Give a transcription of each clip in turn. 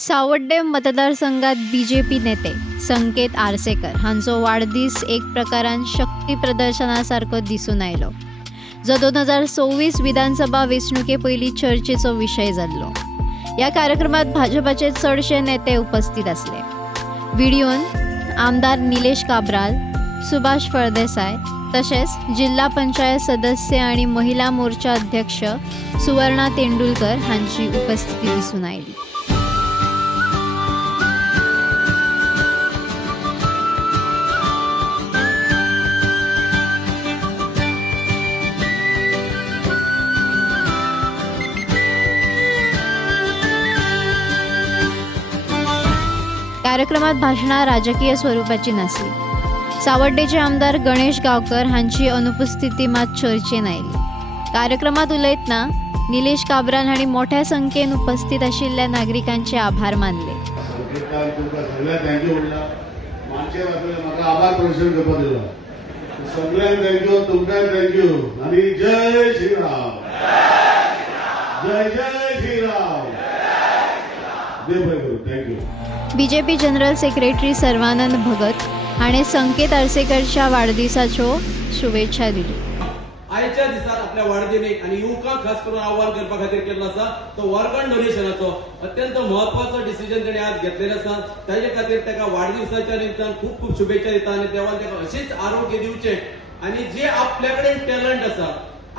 सावड्डे मतदारसंघात बीजेपी नेते संकेत आरसेकर हांचो वाडदीस एक प्रकारान शक्ती प्रदर्शनासारखो दिसून आयलो, जो 2024 विधानसभा वेंचणुके पयलीं चर्चेचो विशय जाल्लो. ह्या कार्यक्रमात भाजपाचे चडशे नेते उपस्थित आसले. व्हिडिओन आमदार निलेश काब्राल, सुभाष फळदेसाय तशेंच जिल्हा पंचायत सदस्य आणि महिला मोर्चा अध्यक्ष सुवर्णा तेंडुलकर हांची उपस्थिती दिसून आयली. कार्यक्रमात भाषणां राजकीय स्वरूपाची नासली. सावड्डेचे आमदार गणेश गावकर हांची अनुपस्थिती मात चर्चेन आयली. कार्यक्रमात उलयतना निलेश काब्राल हांणी मोठ्या संख्येन उपस्थित आशिल्ल्या नागरिकांचे आभार मानले. BJP general secretary Sarvanand Bhagat हाणे संकेत आरसेकरच्या वाडदिसाच्यो शुभेच्छा दिली. आयच्या दिसात आपल्या वाडदिनेक आणि युवकांक खास करून आव्हान करपा खातीर केल्लो आसा तो ऑर्गन डोनेशनाचो अत्यंत महत्वाचो डिसिजन तेणे आज घेतलेलो आसा. ताजे खातीर ताका वाडदिवसाच्या निमतान खूप खूप शुभेच्छा दिता आणि देवान ताका अशीच आरोग्य दिवचे. आणि जे आपल्या कडेन टॅलंट आसा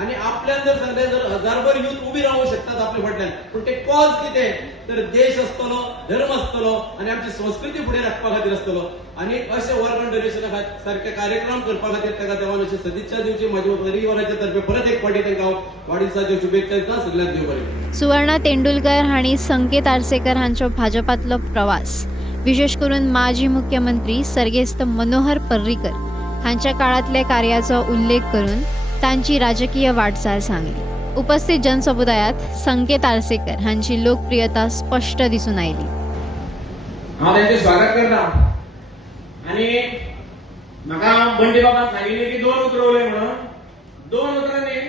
आणि आपल्यान जर सगळे जर हजारभर युथ उभी रावू शकतात आपल्या फाटल्यान, पण ते कॉज कितें तर देश आसतलो, धर्म आसतलो आणि आमची संस्कृती फुडें राखपा खातीर आसतलो. आणि अशे ऑर्गन डोनेशना सारखे कार्यक्रम करपा खातीर ताका देवान अशी सदिच्छा दिवची. माझ्या परिवाराच्या तर्फे परत एक फावटी तांकां वाडदिसाच्यो शुभेच्छा दिता. सगळ्यांक देव बरें. सुवर्णा तेंडुलकर हांणी संकेत आरसेकर हांचो भाजपांतलो प्रवास, विशेष करून माजी मुख्यमंत्री सर्गेस्त मनोहर पर्रीकर हांच्या काळातल्या कार्याचो उल्लेख करून तांची राजकीय वाटचाल सांगली. उपस्थित जनसमुदायात संकेत आरसेकर हांची लोकप्रियता स्पष्ट दिसून आयली. हांव तांचें स्वागत करता आनी म्हाका बंडी बाबान सांगिल्लें की 2 उतरां उलय म्हणून. 2 उतरां न्ही,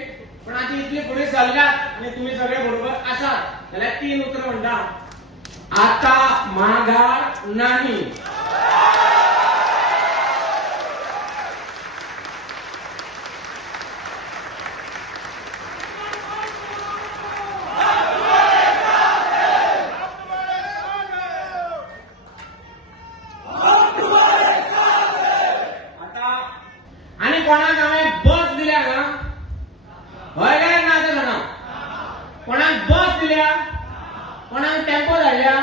पण आतां इतले फुडें चल्ल्यात आनी तुमी सगळे बरोबर आसात जाल्यार 3 उतरां म्हणटा. आता माघार नाही. कोणाक हांवें बस दिल्या ना, हय काय ना ते सांगा. कोणाक बस दिल्या, कोणाक टेम्पो धाडल्या,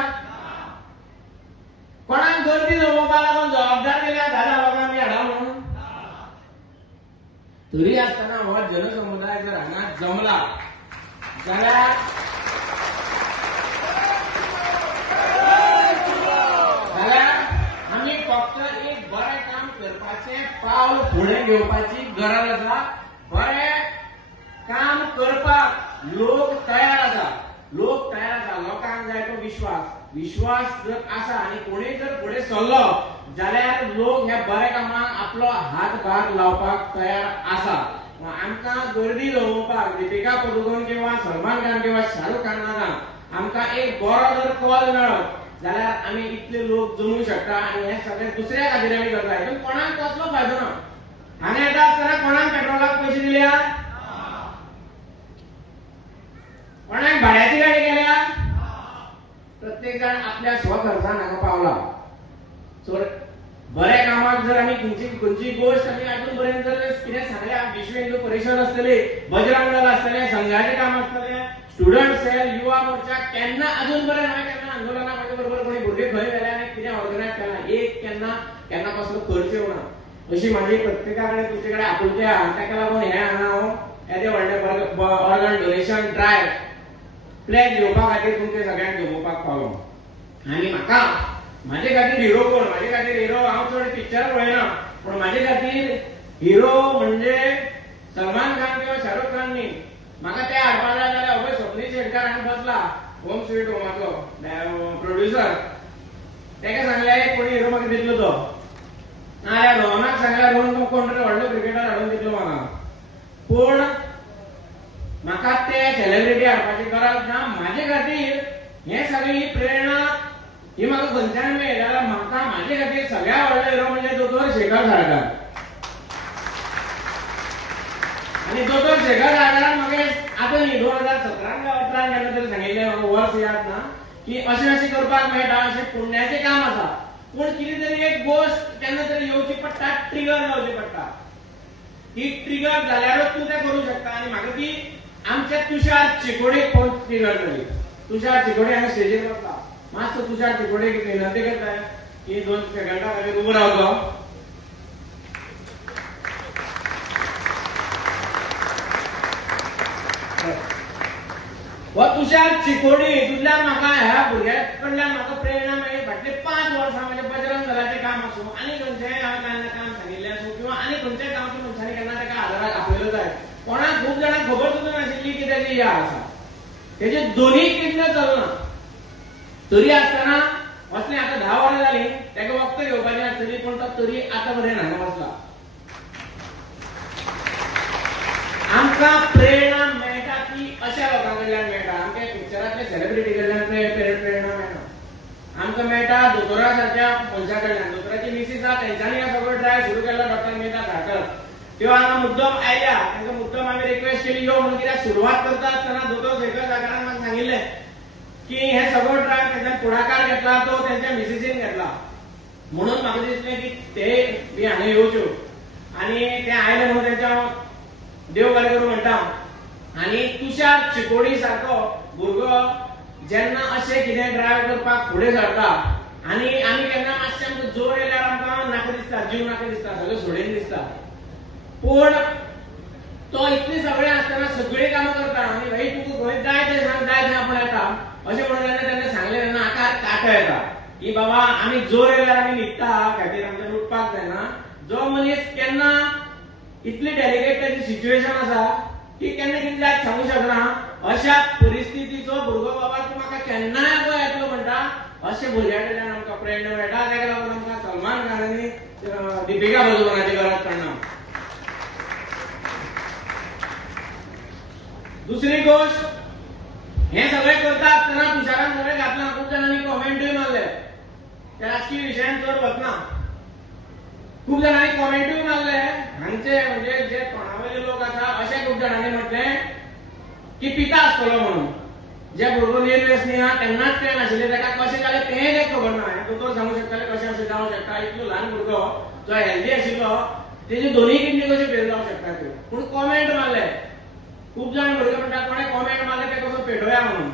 कोणाक गर्दी जमोवपा लागून जबाबदार केल्या 10 लोकांक बी हाडा म्हणून. तरी आसतना हो जनसमुदाय जर हांगा जमला जाल्यार आमी फक्त एक बरें काम करपाचें पावल फुडें घेवपाची गरज आसा. बरें काम करपाक लोक तयार आसा. लोकांक जाय तो विश्वास जर आसा आनी कोणीय जर फुडें सरलो जाल्यार लोक ह्या बऱ्या कामाक आपलो हातभार लावपाक तयार आसा. आमकां गर्दी जमोवपाक दीपिका पदुकोण किंवा सलमान खान किंवा शाहरुख खान नाका. आमकां एक बरो जर कॉल मेळत जाल्यार आमी इतले लोक जमू शकता आणि हे सगळे दुसऱ्या खातीर आमी करता. हितून कोणाक कसलो फायदो ना. हांगा येता आसतना कोणाक पेट्रोलाक पयशे दिल्या, कोणाक भाड्याची गाडी केल्या, प्रत्येक जाण आपल्या स्वखर्चान हांगा पावला. सो बऱ्या कामाक जर आमी खंयची गोष्ट आमी अजून पर्यंत जर कितें सांगल्या, विश्व हिंदू परिषद आसतली, बजरंग दल आसतलें, संघाचें काम आसतलें, स्टुडंट सेल, युवा मोर्चा, केन्ना अजून पर्यंत हांवें केन्ना आंदोलना म्हाजे बरोबर कोणी भुरगे खंय गेले आनी कितें ऑर्गनायज केला एक केन्ना कसलो खर्च येवना. अशी म्हाजी प्रत्येका कडेन तुजे कडेन आपुलकी आहा. ताका लागून हें हांगा हांव येदे व्हडलें ऑर्गन डोनेशन ड्रायव्ह फ्लॅग घेवपा खातीर तुमचे सगळ्यांक जमोवपाक पावलो. आनी म्हाका म्हाजे खातीर हिरो कोण, म्हाजे खातीर हिरो हांव चड पिक्चर पळयना, पूण म्हाजे खातीर हिरो म्हणजे सलमान खान किंवा शाहरुख खान न्ही. म्हाका ते हाडपा जाय जाल्यार हो स्वप्नील शेटकार हांगा बसला, होम स्वीट होमाचो प्रोड्युसर. ताका सांगलें कोणी हिरो म्हाका दितलो तो, नाल्यार रोहनाक सांगल्यार रोहन कोण तरी व्हडलो क्रिकेटर हाडून दितलो म्हाका. पूण म्हाका ते सेलिब्रिटी हाडपाची गरज ना. म्हाजे खातीर हे सगळी प्रेरणा 95 जाल्यार म्हाका म्हाजे खातीर सगळ्यात व्हडलो हिरो म्हणजे दोतोर शेखर साळकार. आणि दोतोर शेखर साळकारान म्हाका आतां न्ही 2017 का 18 केन्ना तरी सांगिल्लें, म्हाका वर्स याद ना, की अशें अशें करपाक मेळटा, अशें पुण्याचें काम आसा, पूण कितें तरी एक गोश्ट केन्ना तरी येवची पडटा, ट्रिगर जावची पडटा. ही ट्रिगर जाल्यारूच तूं तें करूंक शकता. आनी म्हाका ती आमच्या तुषार चिकोडेक पळोवन ट्रिगर जाली. तुषार चिकोडे हांगा स्टेजीर वता, मातसो तुषार चिकोडेक विनंती करताय की 2 सेकंदां खातीर उबो रावचो. हो तुषार चिकोडी तुझल्यान म्हाका ह्या भुरग्या कडल्यान म्हाका प्रेरणा मेळ्ळी. फाटलीं 5 वर्सां म्हणजे बजरंग दलाचें काम आसूं, आनी खंयचेंय हांवें केन्ना काम सांगिल्लें आसूं, किंवा आनी खंयच्याय गांवच्या मनशांनी केन्ना ताका आदाराक आपयलो जाय, कोणाक खूब जाणांक खबर सुद्दां नाशिल्ली की तेजी या आसा. तेजे दोनूय किडनी चलना तरी आसतना असलें आतां 10 वरां जालीं ताका वखद घेवपाचें आसतली, पूण तो तरी आतां बरें हांगा वचला. आमकां प्रेरणा मेळटा ती अशा लोकां कडल्यान मेळटा. आमकां पिक्चरांतल्या सेलिब्रिटी कडल्यान प्रेरणा मेळटा. आमकां मेळटा दोतोरा सारक्या मनशा कडल्यान. दोतोराची मिसीस आसा, तेंच्यांनी हो सगळो ड्रायव्ह सुरू केल्लो, डॉक्टर मेघा साळकर. त्यो हांगा मुद्दम आयल्या, तांकां मुद्दम हांवें रिक्वेस्ट केली यो म्हणून, कित्याक सुरवात करता आसतना दोतोर शेखर साळकारान म्हाका सांगिल्लें की हे सगळो ड्रायव्ह तेंच्यान फुडाकार घेतला, तो तेंच्या मिसीसीन घेतला. म्हणून म्हाका दिसलें की ते बी हांगा येवच्यो, आनी ते आयले म्हणून तेंच्या देव बरें करूं म्हणटा. आनी तुषार चिकोडी सारको भुरगो जेन्ना अशें कितें ड्रायव्ह करपाक फुडें सरता, आनी आमी केन्ना मातशें आमकां जोर येयल्यार आमकां नाका दिसता, जीव नाका दिसता, सगळें सोडीन दिसता. पूण तो इतलें सगळें आसतना सगळीं कामां करता. आनी भाई तुका खंय जाय तें सांग, जाय थंय आपूण येता अशें म्हणून जेन्ना तेन्ना सांगलें तेन्ना आकार काटो येता की बाबा आमी जोर येयल्यार आमी न्हिदता, खातीर आमकां उठपाक जायना. जो मनीस केन्ना इतली डेलिकेट ताची सिच्युएशन आसा की केन्ना कितें जाय सांगूंक शकना, अशा परिस्थितीचो भुरगो बाबा तूं म्हाका केन्नाय गोंय येतलो म्हणटा, अशें भुरग्या कडल्यान आमकां प्रेरणा मेळटा. ताका लागून आमकां सलमान खान आनी दिपिका पदुकोणाची गरज पडना. दुसरी गोष्ट, हे सगळें करता आसतना तुषारान सगळें घातलां. खूब जाणांनी कॉमेंटूय मारले, त्या राजकीय विशयान चड वचना. खूब जाणांनी कॉमेंटूय मारले हांगचे म्हणजे जे तोंडावयले लोक आसा, अशें खूब जाणांनी म्हटलें की पिता आसतलो म्हणून. जे भुरगो निर्व्यसनी आहा तेन्नाच ते नाशिल्ले, ताका कशें जालें तेंय तें खबर ना. हे दोतोर सांगूंक शकताले कशें अशें जावंक शकता. इतलो ल्हान भुरगो जो हेल्दी आशिल्लो, तेजी दोनूय किडनी कशी फेल जावंक शकता त्यो. पूण कॉमेंट मारले, खूब जाण भुरगे म्हणटा कोणें कॉमेंट मारले ते कसो पेटोवया म्हणून.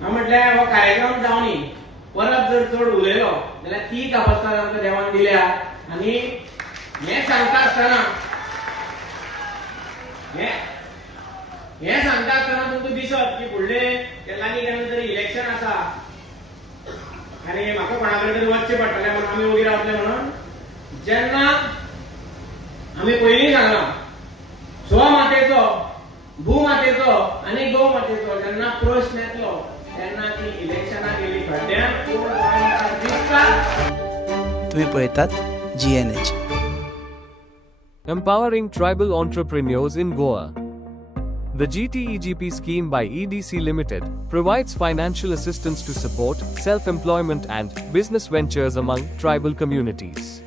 हांव म्हटलें हो कार्यक्रम जावनी, परत जर चड उलयलो जाल्यार ती कापास्ताद आमकां देवान दिल्या. आनी हें सांगता आसतना तुमकां दिसत की फुडलें ते लागीं केन्ना तरी इलेक्शन आसा आनी म्हाका कोणा कडेन तरी वचचें पडटलें म्हणून आमी वोगी रावतले म्हणून. जेन्ना आमी पयलीं सांगलां स्वमातेचो, भूमातेचो आनी गौ मातेचो जेन्ना प्रश्न येतलो तेन्ना ती इलेक्शनाक गेली खड्ड्यान. तुम्ही पळयतात GNH. Empowering tribal entrepreneurs in Goa. The GTEGP scheme by EDC Limited provides financial assistance to support self-employment and business ventures among tribal communities.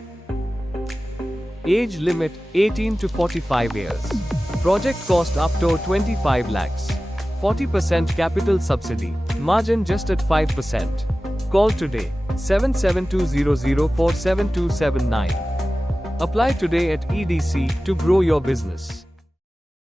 Age limit 18 to 45 years. Project cost up to 25 lakhs. 40% capital subsidy. Margin just at 5%. Call today 7720047279. Apply today at EDC to grow your business.